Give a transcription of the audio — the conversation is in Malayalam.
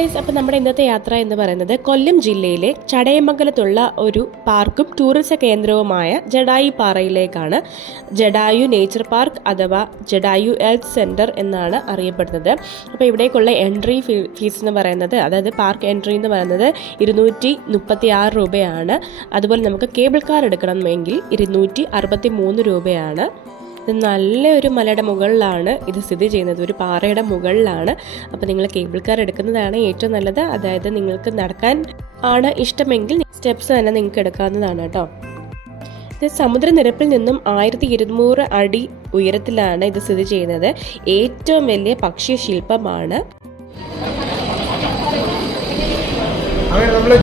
ഗൈസ്, അപ്പോൾ നമ്മുടെ ഇന്നത്തെ യാത്ര എന്ന് പറയുന്നത് കൊല്ലം ജില്ലയിലെ ചടയമംഗലത്തുള്ള ഒരു പാർക്കും ടൂറിസ്റ്റ് കേന്ദ്രവുമായ ജഡായു പാറയിലേക്കാണ്. ജഡായു നേച്ചർ പാർക്ക് അഥവാ ജഡായു ഹെൽത്ത് സെൻറ്റർ എന്നാണ് അറിയപ്പെടുന്നത്. അപ്പോൾ ഇവിടേക്കുള്ള എൻട്രി ഫീസ് എന്ന് പറയുന്നത്, അതായത് പാർക്ക് എൻട്രി എന്ന് പറയുന്നത് 236 രൂപയാണ്. അതുപോലെ നമുക്ക് കേബിൾ കാർ എടുക്കണമെങ്കിൽ 263 രൂപയാണ്. ഇത് നല്ലൊരു മലയുടെ മുകളിലാണ് ഇത് സ്ഥിതി ചെയ്യുന്നത്, ഒരു പാറയുടെ മുകളിലാണ്. അപ്പോൾ നിങ്ങൾ കേബിൾ കാർ എടുക്കുന്നതാണ് ഏറ്റവും നല്ലത്. അതായത് നിങ്ങൾക്ക് നടക്കാൻ ആണ് ഇഷ്ടമെങ്കിൽ സ്റ്റെപ്സ് തന്നെ നിങ്ങൾക്ക് എടുക്കാവുന്നതാണ് കേട്ടോ. ഇത് സമുദ്രനിരപ്പിൽ നിന്നും 1200 അടി ഉയരത്തിലാണ് ഇത് സ്ഥിതി ചെയ്യുന്നത്. ഏറ്റവും വലിയ പക്ഷി ശില്പമാണ്.